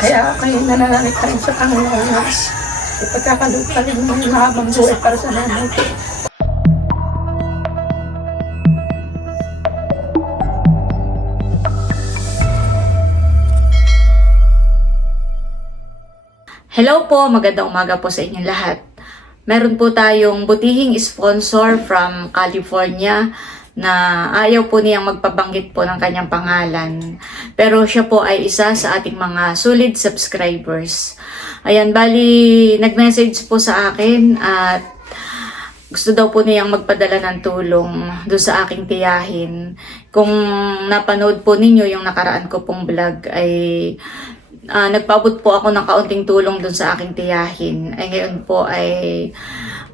Kaya kayo nananalig tayo sa Panginoon na ipagkakaluparin mo yung mahabang buhay para sa nanay. Hello po, magandang umaga po sa inyong lahat. Meron po tayong butihing sponsor from California na ayaw po niyang magpabanggit po ng kanyang pangalan. Pero siya po ay isa sa ating mga solid subscribers. Ayan, bali, nag-message po sa akin at gusto daw po niyang magpadala ng tulong doon sa aking tiyahin. Kung napanood po ninyo yung nakaraan ko pong vlog ay ah, nagpaabot po ako ng kaunting tulong doon sa aking tiyahin. Ay ngayon po ay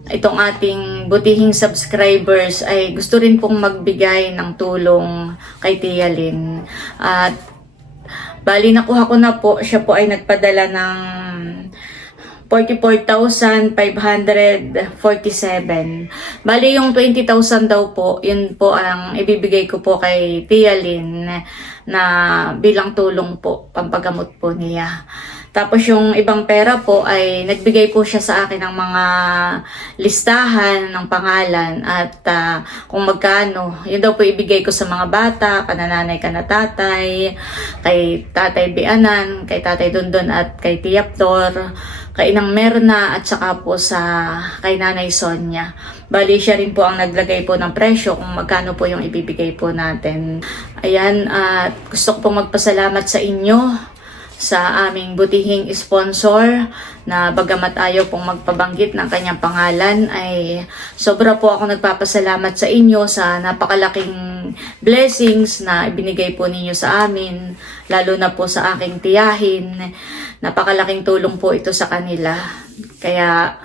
itong ating butihing subscribers ay gusto rin pong magbigay ng tulong kay Tia Lynn. At bali nakuha ko na po, siya po ay nagpadala ng 44,547. Bali yung 20,000 daw po, yun po ang ibibigay ko po kay Tia Lynn na bilang tulong po, pampagamot po niya. Tapos yung ibang pera po ay nagbigay po siya sa akin ng mga listahan ng pangalan at ah, kung magkano. Yun daw po ibigay ko sa mga bata, kanananay, kanatatay, kay Tatay Bianan, kay Tatay Dondon at kay Tiaptor, kay Inang Merna at saka po sa kay Nanay Sonia. Bali siya rin po ang naglagay po ng presyo kung magkano po yung ibibigay po natin. Ayan, at gusto ko pong magpasalamat sa inyo sa aming butihing sponsor na bagamat ayaw pong magpabanggit ng kanyang pangalan ay sobra po ako nagpapasalamat sa inyo sa napakalaking blessings na ibinigay po ninyo sa amin lalo na po sa aking tiyahin napakalaking tulong po ito sa kanila kaya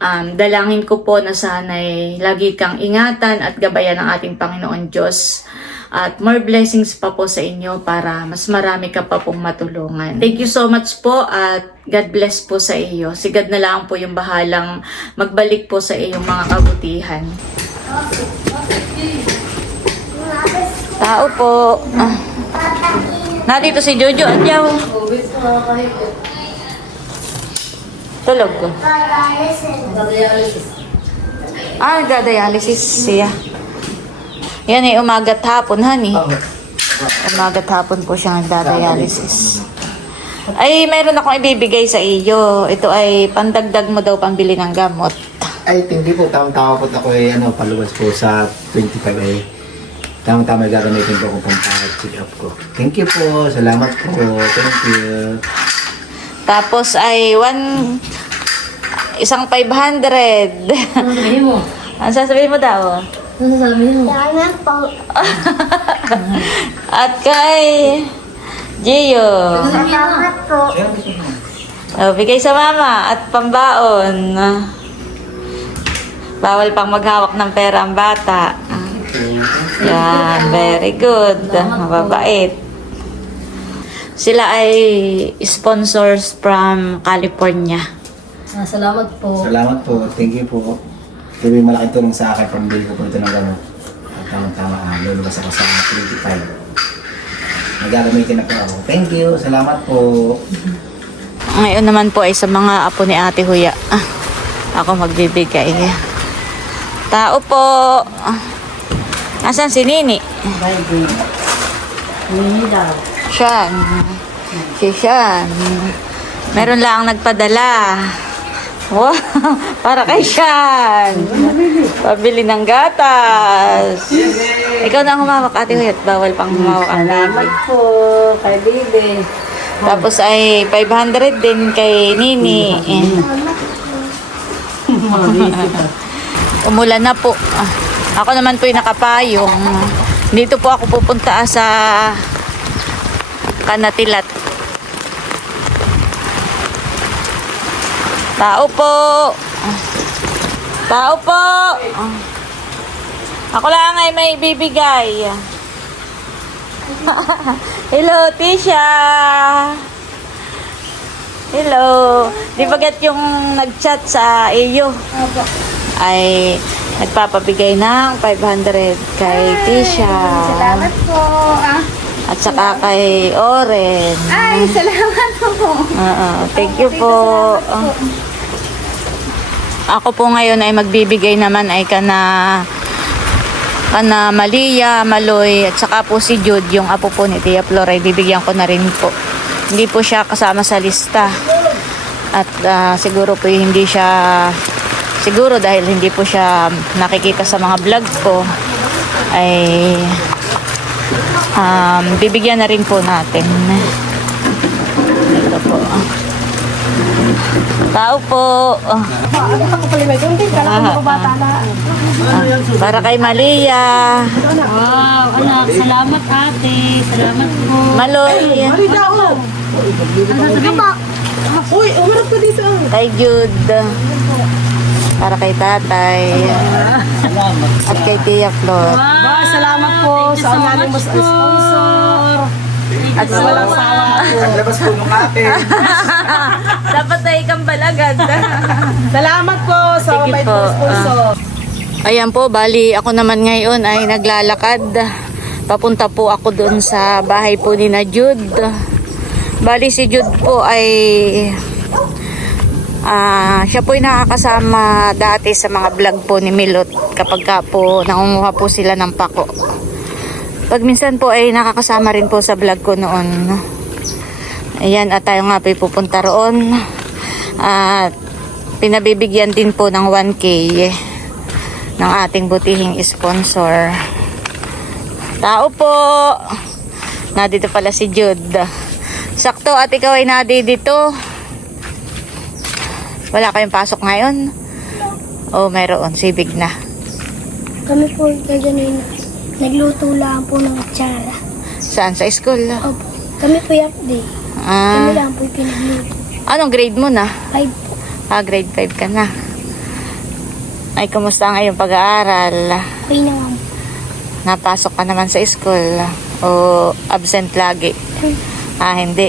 um, dalangin ko po na sana'y lagi kang ingatan at gabayan ng ating Panginoon Diyos. At more blessings pa po sa inyo para mas marami ka pa pong matulungan. Thank you so much po at God bless po sa iyo. Si God na lang po yung bahalang magbalik po sa iyong mga kabutihan. Tao po. Ah. Nandito si Jojo at Yaw. Tulog ko. Ah, nagda-dialysis siya. Yan eh, umagat hapon, honey. Umagat hapon po siya nagda-dialysis. Ay, mayroon akong ibibigay sa iyo. Ito ay pandagdag mo daw pambili ng gamot. Ay, hindi po. Tamang-tama po ako ay ano, paluwas po sa 25 ay tamang-tama ay gagamitin po ako pang check up ko. Thank you po. Salamat po. Thank you. Tapos ay one isang 500. Ano sabihin mo? Ano sasabihin mo daw? Ano sasabihin mo? Salamat po. At kay Gio. Salamat po. Oh, bigay sa mama at pambaon. Bawal pang maghawak ng pera ang bata. Yan, very good. Mababait. Sila ay sponsors from California. Ah, salamat po. Salamat po. Thank you po. Ito yung malaking tulong sa akin. Pambili ko po ito ng gano'n. At tamang-tama. ah, lulubas ako sa 25. Nagagamitin na po ako. Thank you. Salamat po. Ngayon naman po ay sa mga apo ni Ate Huya. Ah, ako magbibigay. Tao po. Asan si Nini? Hindi daw. Siyan. Si Siyan. Meron lang nagpadala. Wow, para kay Siyan. Pabili ng gatas. Ikaw na ang humawak, Ate Huyat. Bawal pang humawak ang baby. po kay Bibi. Tapos ay 500 din kay Nini. Umulan na po. Ako naman po yung nakapayong. Dito po ako pupunta sa Kanatilat. Tao po. Tao po. Ako lang ay may bibigay. Hello, Tisha. Hello. Di bagat yung nag-chat sa iyo? Ay nagpapabigay ng 500 kay Tisha. Salamat po. Ah, At saka kay Oren. Ay, salamat po. Oo, thank you po. Ako po ngayon ay magbibigay naman ay kana kana Malia, Maloy, at saka po si Jude, yung apo po ni Tia Flora, bibigyan ko na rin po. Hindi po siya kasama sa lista. At ah, siguro po hindi siya, siguro dahil hindi po siya nakikita sa mga vlog ko, ay um, bibigyan na rin po natin. Ito po. Tao po. Ah, para kay Malia. Wow, anak, salamat ate. Salamat po. Maloy. Uy, umarap ko dito. Kay Jude. Para kay tatay. At kay Tia Flor. Ba, salamat po sa anonymous sponsor. At walang Labas po nung ate. Dapat ay kang balagad. Salamat po sa Sige mabait po, po sponsor. Ayan po, bali ako naman ngayon ay naglalakad. Papunta po ako doon sa bahay po ni na Jude. Bali si Jude po ay ah siya po ay nakakasama dati sa mga vlog po ni Milot kapag ka po nangunguha po sila ng pako. Pag minsan po ay nakakasama rin po sa vlog ko noon. Ayan, at tayo nga po pupunta roon. At pinabibigyan din po ng 1K ng ating butihing sponsor. Tao po! Nandito pala si Jude. Sakto at ikaw ay nadi dito. Wala kayong pasok ngayon? Oh, meron. Sibig na. Kami po gaganina. Nagluto lang po ng atsara. Saan? Sa school? Opo. Kami po yung day. Kami Ah, lang po yung pinagluto. anong grade mo na? Five po. Ah, grade 5 ka na. Ay, kumusta ang iyong pag-aaral? Okay na nga po. Napasok ka naman sa school? O absent lagi? Ah, hindi.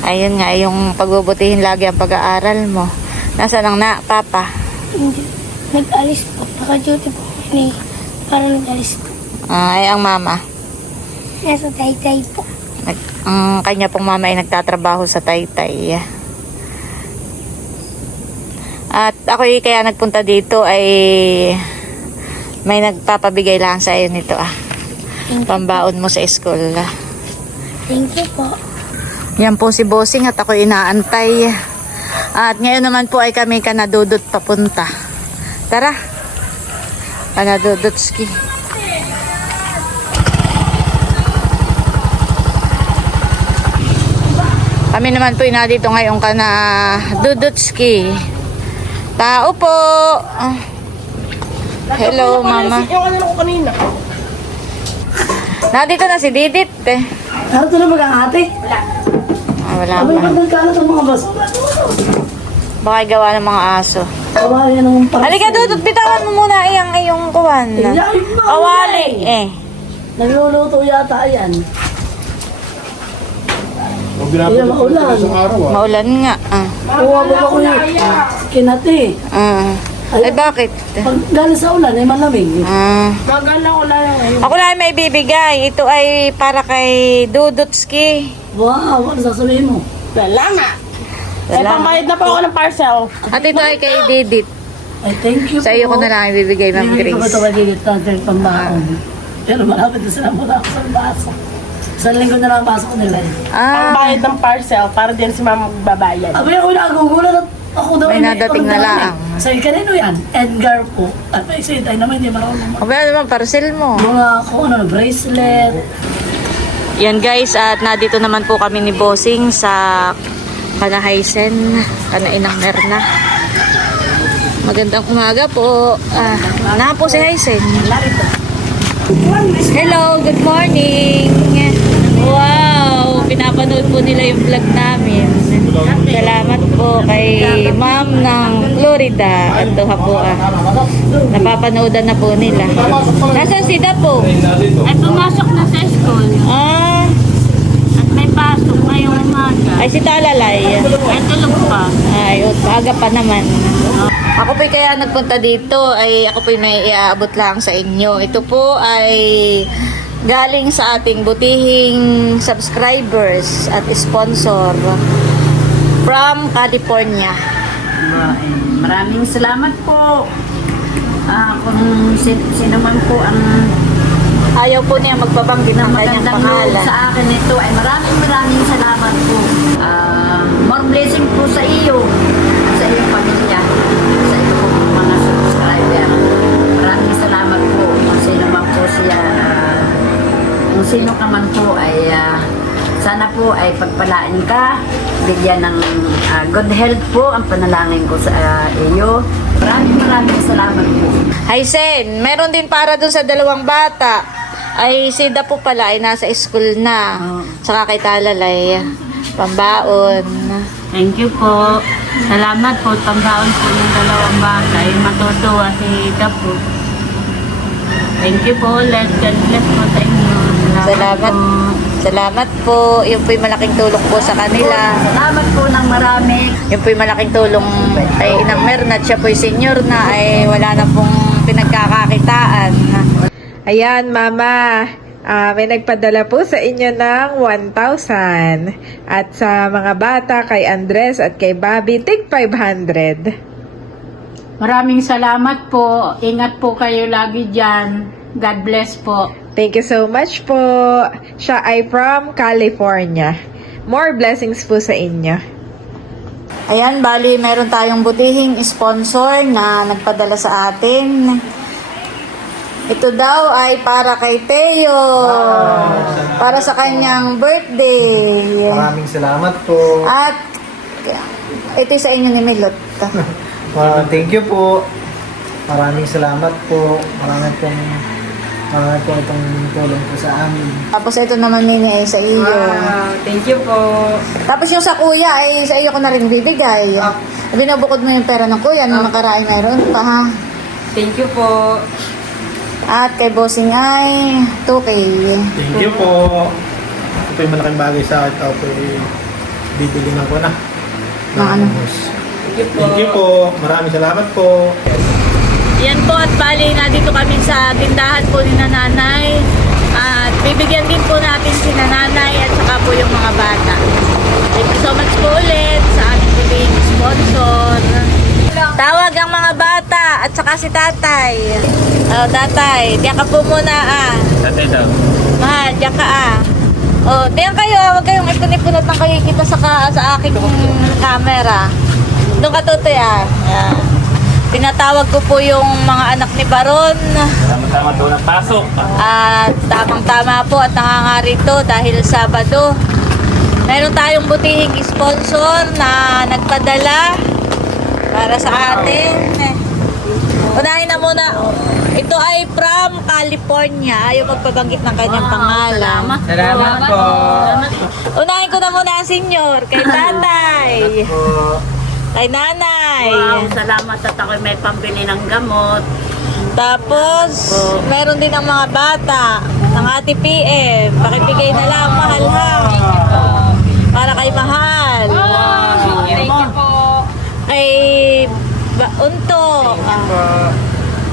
Ayun nga, yung pagbubutihin lagi ang pag-aaral mo. Nasaan ang na, papa? Hindi. Nag-alis po. Naka-duty po kami. Para nag-alis po. Ah, ay, ang mama. Nasa taytay po. Nag, ang kanya pong mama ay nagtatrabaho sa Taytay. At ako kaya nagpunta dito ay may nagpapabigay lang sa iyo nito ah. Pambaon mo sa school. Thank you po. Yan po si Bossing at ako inaantay. At ngayon naman po ay kami kanadudot papunta. Tara. Kanadudotski. Kami naman po ina dito ngayon kana Dudutski. Tao po. Hello, mama. Yung ano ko kanina. Nandito na si Didit eh. Ano na mag ang ate? Ah, wala Abay, pa. bagal ka na sa mga bas. Baka gawa ng mga aso. Kawayan ng parang. Halika dudut, bitawan mo muna iyang iyong kuwan. Yan, Awali eh. Nagluluto yata yan. Hindi na maulan. Maulan nga. Ah. Kuha mo ba ko yung kinati. Ah. Ay bakit? Pag galing sa ulan ay malamig. Ah. Maganda ulan ngayon. Ako na may bibigay. Ito ay para kay Dudutski. Wow, ano sasabihin mo? Wala na. Eh, Wala. pambayad na po ako ng parcel. At ito ay kay Didit. Ay, thank you Sa iyo ko na lang ibibigay, Ma'am Hindi ko ba ito Grace. magigit natin pambaon? Pero malapit na sila muna ako sa baso. Sa linggo na lang ang pasok nila eh. Ah, bayad ng parcel para din si mama magbabayad. Abay ako nagugulat at ako daw May nadating na lang. Sa kanino yan? Edgar po. At may isa tayo naman hindi marunong. Abay naman, parcel mo. Mga ako, ano, bracelet. Yan guys, at nandito naman po kami ni Bossing sa Kanahaisen, Kanainang Merna. Magandang umaga po. Ah, na po si Haisen. Hello, good morning. Wow, pinapanood po nila yung vlog namin. Salamat po kay ma'am ng Florida. Ito ha po ah. Napapanoodan na po nila. Nasaan si Dapo? Ay, pumasok na sa school. Ah, At may pasok ngayong umaga. ay si Talalay. Ay, tulog pa. Ay, aga pa naman. Ako po kaya nagpunta dito ay ako po may iaabot lang sa inyo. Ito po ay galing sa ating butihing subscribers at sponsor from California. Maraming salamat po. Ah, kung sin- sino man po ang Ayaw po niya magbabanggit ng kanyang pangalan. sa akin ito ay maraming maraming salamat po. Ah, more blessing po sa iyo, sino ka man po ay ah, sana po ay pagpalain ka, bigyan ng ah, good health po ang panalangin ko sa ah, iyo. Maraming maraming salamat po. Hi Sen, meron din para dun sa dalawang bata. Ay si Da po pala ay nasa school na. Saka kay Talalay, pambaon. Thank you po. Salamat po. Pambaon po ng dalawang bata. Yung matutuwa si Dapo. Thank you po ulit. God bless po sa inyo. Salamat. Salamat po. Yung po'y malaking tulong po sa kanila. Salamat po ng marami. Yung po'y malaking tulong kay Inang Mernat. Siya po'y senior na ay wala na pong pinagkakakitaan. Ayan, Mama. Ah, may nagpadala po sa inyo ng 1,000. At sa mga bata, kay Andres at kay Bobby, tig 500. Maraming salamat po. Ingat po kayo lagi dyan. God bless po. Thank you so much po. Siya ay from California. More blessings po sa inyo. Ayan, bali meron tayong butihing sponsor na nagpadala sa atin. Ito daw ay para kay Teo. Para sa kanyang birthday. Maraming salamat po. At ito sa inyo ni Milot. Ah, thank you po. Maraming salamat po. Marami pong marami po itong tulong po sa amin. Tapos ito naman nini ay sa iyo. thank you po. Tapos yung sa kuya ay sa iyo ko na rin bibigay. Binubukod mo yung pera ng kuya nung nakaraang mayroon pa ha. Thank you po. At kay bossing ay 2K. Thank you po. Ito po yung malaking bagay sa akin. Ito po yung bibili na ko na. Ng ano? Thank you po. Maraming salamat po. Yan po at bali na dito kami sa tindahan po ni nanay. At bibigyan din po natin si nanay at saka po yung mga bata. Thank you so much po ulit sa ating muling sponsor. Tawag ang mga bata at saka si tatay. Oh, tatay, diyan ka po muna ah. Tatay daw. Mahal, diyan ka ah. Oh, diyan kayo, huwag kayong ipunipunot ng kayo kita sa, ka, sa aking camera. Doon ka tutoy ah. Yan. Tinatawag ko po yung mga anak ni Baron. Tama-tama daw ng pasok. At tamang-tama po at nangangarito dahil Sabado. Meron tayong butihing sponsor na nagpadala para sa atin. Unahin na muna. Ito ay from California. Ayaw magpabanggit ng kanyang pangalan. Salamat po. Unahin ko na muna ang senior. Kay tatay. Kay nanay. Wow, salamat at ako'y may pambili ng gamot. Tapos, meron din ang mga bata ng Ate PM. Pakibigay na lang, mahal ha. Para kay Mahal. Thank you po. Kay Baunto.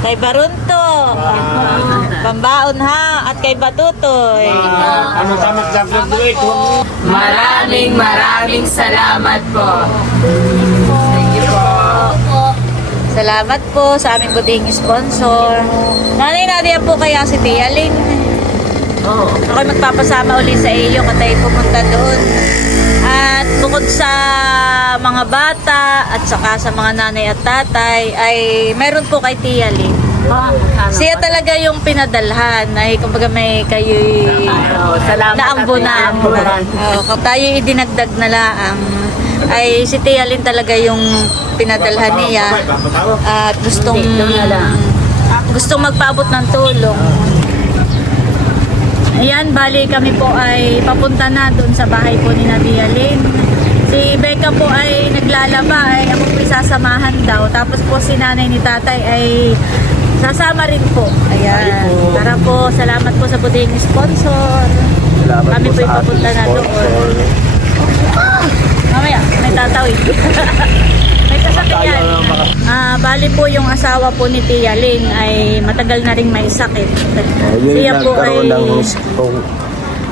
Kay Barunto. Pambaon ha. At kay Batutoy. Ano tama sa? Maraming maraming salamat po. Salamat po sa aming buting sponsor. Nanay Nadia po kaya si Tia Ling. Oo. Ako'y magpapasama uli sa iyo katay pumunta doon. At bukod sa mga bata at saka sa mga nanay at tatay ay meron po kay Tia Ling. Siya talaga yung pinadalhan ay kumbaga may kayo naambunan. Oo, kung tayo idinagdag na laang ay si Tia Lynn talaga yung pinadalhan niya at gustong gustong magpaabot ng tulong. Ayan, bali kami po ay papunta na doon sa bahay po ni Nadia Lynn. Si Becca po ay naglalaba, ay ako po sasamahan daw. Tapos po si nanay ni tatay ay sasama rin po. Ayan. Tara po, salamat po sa buting sponsor. Salamat Kami po papunta na doon. May tatawid. may sasakyan. Ah, bali po yung asawa po ni Tia Lynn ay matagal na rin may sakit. yun Siya po ay... ng.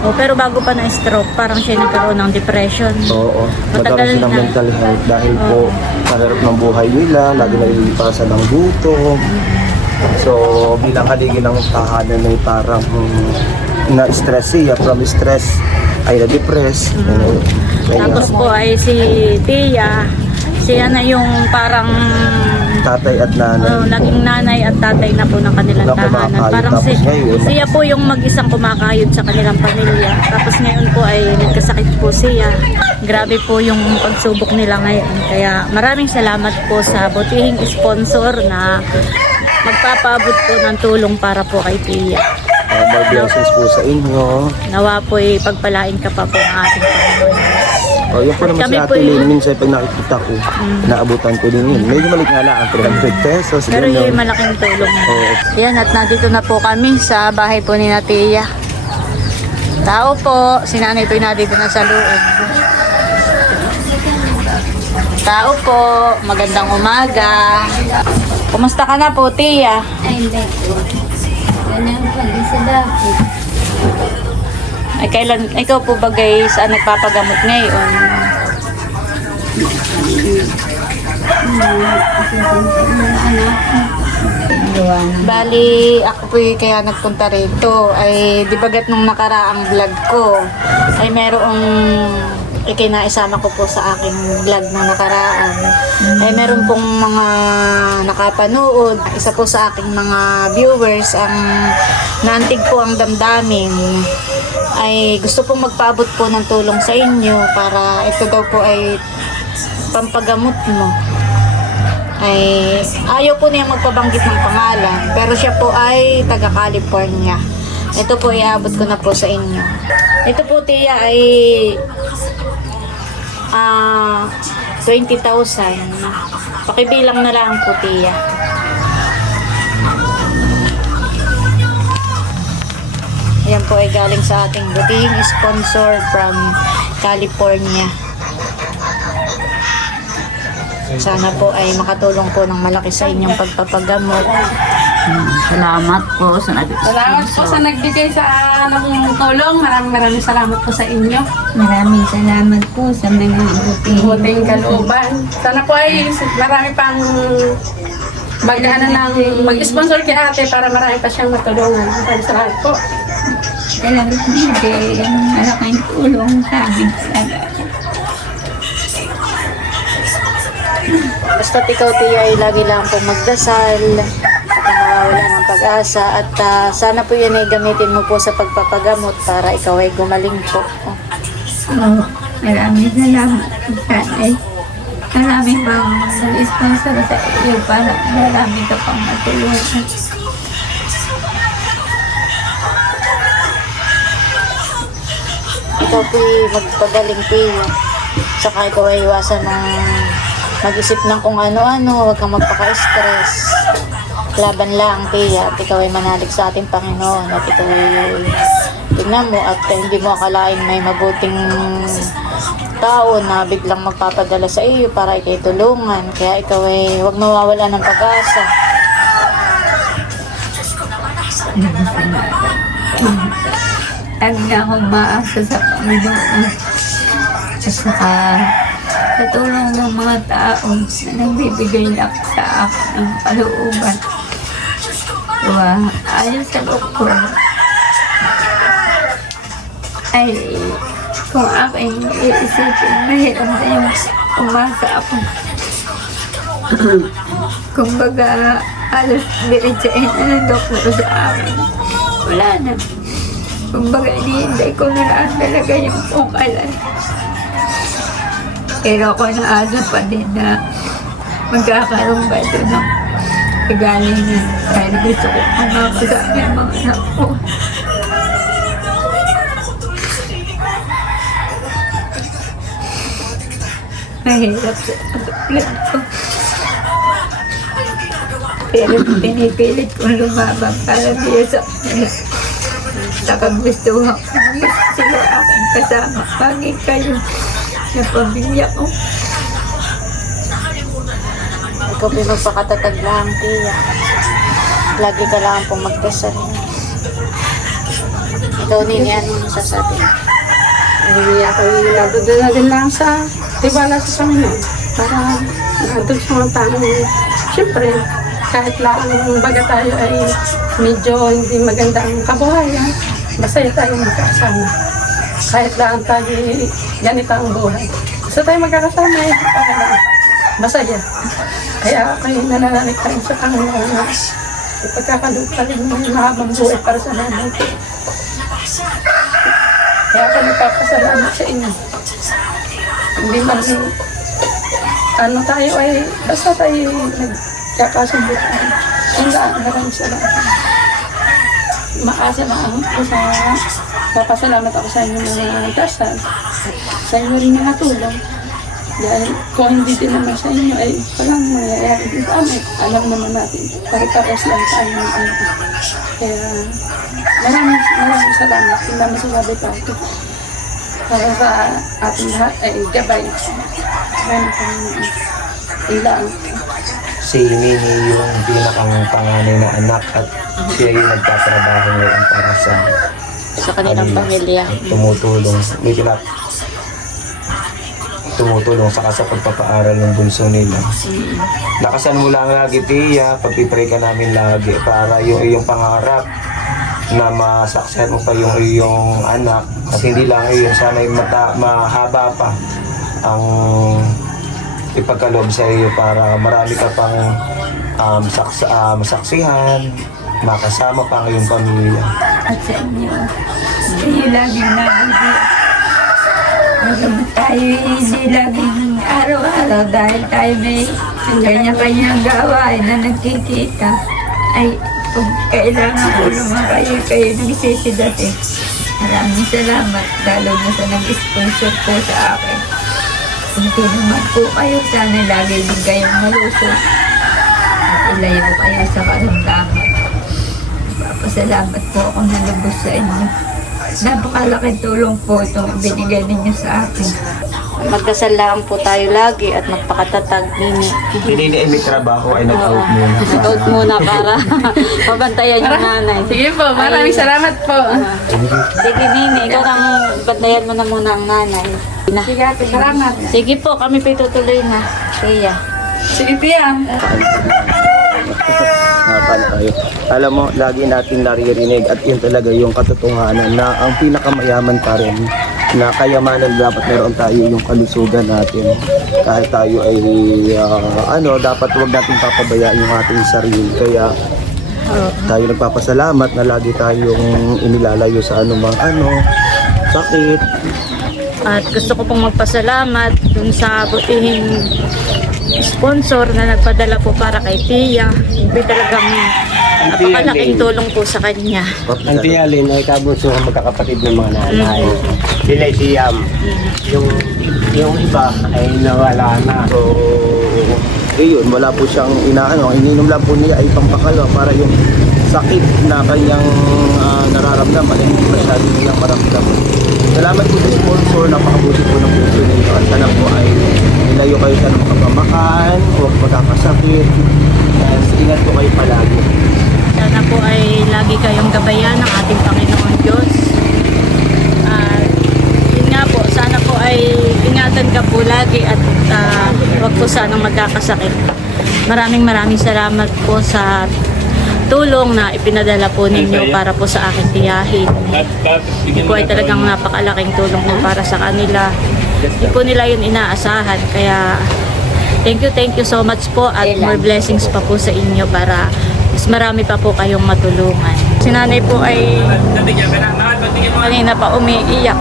Oh, pero bago pa na stroke, parang siya nagkaroon ng depression. Oo. Matagal Nagkaroon silang na. mental health dahil po sa hirap ng buhay nila, lagi na ilipasan ng gutom. So, bilang haligi ng tahanan ay parang na-stress siya. From stress ay na-depress. Mm. Tapos po ay si Tia, siya na yung parang tatay at nanay. oh, naging nanay at tatay na po ng kanilang Na tahanan. Parang si, ngayon, siya po yung mag-isang kumakayod sa kanilang pamilya. Tapos ngayon po ay nagkasakit po siya. Grabe po yung pagsubok nila ngayon. Kaya maraming salamat po sa butihing sponsor na magpapaabot po ng tulong para po kay Tia. Uh, blessings po sa inyo. Nawa po ay pagpalain ka pa po ng ating Panginoon. O, yun po naman Kami si po Ate yun. Minsan pag nakikita ko, naabutan ko din yun. Medyo malik nga lang, 300 pesos. Pero ganun. yung malaking tulong. Oo. Yan, at nandito na po kami sa bahay po ni Natia. Tao po, si nanay po nandito na sa loob. Tao po, magandang umaga. Kumusta ka na po, Tia? Ay, hindi po. Ganyan pa din sa dati. Ay, kailan, ikaw po ba guys, saan nagpapagamot ngayon? Bali, ako po kaya nagpunta rito. Ay, di bagat nung nakaraang vlog ko, ay merong ikinaisama ko po sa aking vlog nung nakaraan. Ay meron pong mga nakapanood. Isa po sa aking mga viewers ang naantig po ang damdamin ay gusto pong magpaabot po ng tulong sa inyo para ito daw po ay pampagamot mo. Ay ayaw po niya magpabanggit ng pangalan pero siya po ay taga California ito po iabot ko na po sa inyo. Ito po tiya ay ah 20,000 pakibilang na lang po tiya po ay galing sa ating buting sponsor from California. Sana po ay makatulong po ng malaki sa inyong pagpapagamot. Salamat po sa nag Salamat po sa nagbigay sa ng tulong. Maraming maraming salamat po sa inyo. Maraming salamat po sa mga buting. Buting kalooban. Sana po ay marami pang mag, ano lang, mag-sponsor kay ate para marami pa siyang matulungan. Maraming salamat po. Po din. Malaking tulong sa amin talaga. Basta ikaw, Tia, ay lagi lang po magdasal at mawawala ng pag-asa at ah, sana po yan ay gamitin mo po sa pagpapagamot para ikaw ay gumaling po. Oh, maraming salamat tatay. Marami pang sponsor sa iyo para marami ka pang matulungan. Ikaw po magpagaling, Tia. Saka ikaw ay iwasan ng mag-isip ng kung ano-ano, huwag kang magpaka-stress. Laban lang, Tia, at ikaw ay manalig sa ating Panginoon at ikaw ay tingnan mo at hindi mo akalain may mabuting tao na biglang magpapadala sa iyo para ikay tulungan. Kaya ikaw ay huwag mawawala ng pag-asa. Lagi na akong maasa sa Panginoon. At saka sa tulong ng mga tao na nagbibigay lang sa akin ng kalooban. Diba? Ayon sa doktor, ay kung aking iisipin, mahirap na yung umasa ako. Kumbaga, alas diretsain na ng doktor sa akin. Wala na. Kumbaga, hinihintay ko na lang talaga yung pukalan. Pero ako naasa pa din na magkakaroon ba ito ng kagalingan dahil gusto ko makakasama yung mga anak ko. Mahirap sa katulad ko. Pero pinipilit kong lumaban para diya sa kanila. Saka gusto ko gusto sila aking kasama. Pangit kayo na pamilya ko. Ikaw pinagpakatatag lang, Tia. Lagi ka lang pong magdasal. Ikaw, Nini, anong masasabi? Hindi ako nadudala na din lang sa tiwala sa Panginoon. Para nandun sa mga tanong. Siyempre, kahit lang baga tayo ay medyo hindi maganda ang kabuhayan, masaya tayo magkakasama. Kahit lang tayo ganito ang buhay. Gusto tayo magkakasama eh, masaya. Kaya kayo nananalig tayo sa Panginoon na ipagkakalutalin mo yung mahabang buhay para sa nanay ko. Kaya ako nagpapasalamat sa inyo. Hindi man ano tayo ay basta tayo nagkakasundutan. Yun lang, maraming salamat. Maasa ako sa papasalamat ako sa inyo mga dasal. Sa inyo rin mga tulong. Dahil kung hindi din naman sa inyo ay walang mangyayari din sa amin. Alam naman natin, pare-pares lang tayo ng ano. Kaya maraming maraming salamat. Hindi naman sasabi pa ako. Para sa ating lahat ay gabay. Maraming pang ilang. Si Nini yung pinakang panganay na anak at siya yung nagtatrabaho ngayon para sa Sa kanilang pamilya. tumutulong. May pinat tumutulong sa sa pagpapaaral ng bunso nila. Lakasan mo lang lagi, Tia. Pagpipray ka namin lagi para yung iyong pangarap na masaksan mo pa yung iyong anak at hindi lang iyon, sana mata, mahaba pa ang ipagkaloob sa iyo para marami ka pang um, saks, ah, masaksihan, makasama pa ang pamilya. At sa inyo, hindi laging nabibigyan. Bagamat tayo hindi laging araw-araw dahil tayo may kanya-kanyang gawain na nagkikita. Ay, kung kailangan ko lumakayo kayo nagsisidating. Maraming salamat, lalo na sa nag-sponsor po sa akin. Kung sino man po kayo, sana lagi din kayong malusog. At ilayo kayo sa karamdaman. Papasalamat po ako na lubos sa inyo. Napakalaking tulong po itong binigay ninyo sa akin. Magdasal lang po tayo lagi at magpakatatag, Nini. Hindi na may trabaho ay nag-out muna. Nag-out muna para mabantayan yung nanay. Sige po, maraming salamat po. Sige, Nini, ikaw nang bantayan mo na muna ang nanay. Na. Sige ate, salamat. Sige po, kami pa itutuloy na. Tia. Sige tiya. Harapan tayo. Alam mo, lagi natin naririnig at yun talaga yung katotohanan na ang pinakamayaman pa rin na kayamanan dapat meron tayo yung kalusugan natin. Kahit tayo ay ah, ano, dapat huwag natin papabayaan yung ating sarili. Kaya tayo nagpapasalamat na lagi tayong inilalayo sa anumang ano, sakit. At gusto ko pong magpasalamat dun sa butihing sponsor na nagpadala po para kay Tia. Hindi talagang napakalaking tulong po sa kanya. Ang tiyalin ay kabunso ang magkakapatid ng mga nanay. Sila ay siyam. Yung, yung iba ay nawala na. So, yun, wala po siyang inaano. Ininom lang po niya ay pampakalo para yung sakit na kanyang ah, nararamdaman ay hindi masyado nilang maramdaman. Salamat po sa sponsor, napakabuti po ng puso ninyo at sana po ay nilayo kayo sa mga kapamakan, huwag magkakasakit, and ingat po kayo palagi. Sana po ay lagi kayong gabayan ng ating Panginoon Diyos. Po, sana po ay ingatan ka po lagi at ah, huwag po sanang magkakasakit. Maraming maraming salamat po sa tulong na ipinadala po ninyo para po sa aking tiyahin. Ito po ay talagang napakalaking tulong po para sa kanila. Hindi po nila yun inaasahan. Kaya thank you, thank you so much po at more blessings pa po sa inyo para mas marami pa po kayong matulungan. Si nanay po ay kanina pa umiiyak.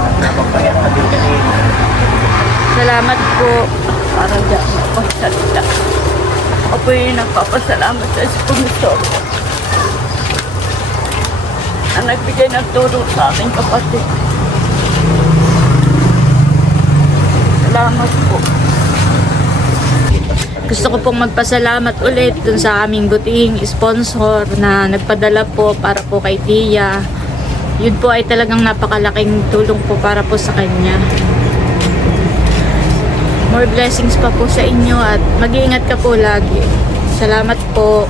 Salamat po. Parang di ako magsalita. Ako po yung nagpapasalamat sa sponsor na nagbigay ng tulong sa aking kapatid. Salamat po. Gusto ko pong magpasalamat ulit dun sa aming butihing sponsor na nagpadala po para po kay Tia. Yun po ay talagang napakalaking tulong po para po sa kanya. more blessings pa po sa inyo at mag-iingat ka po lagi. Salamat po.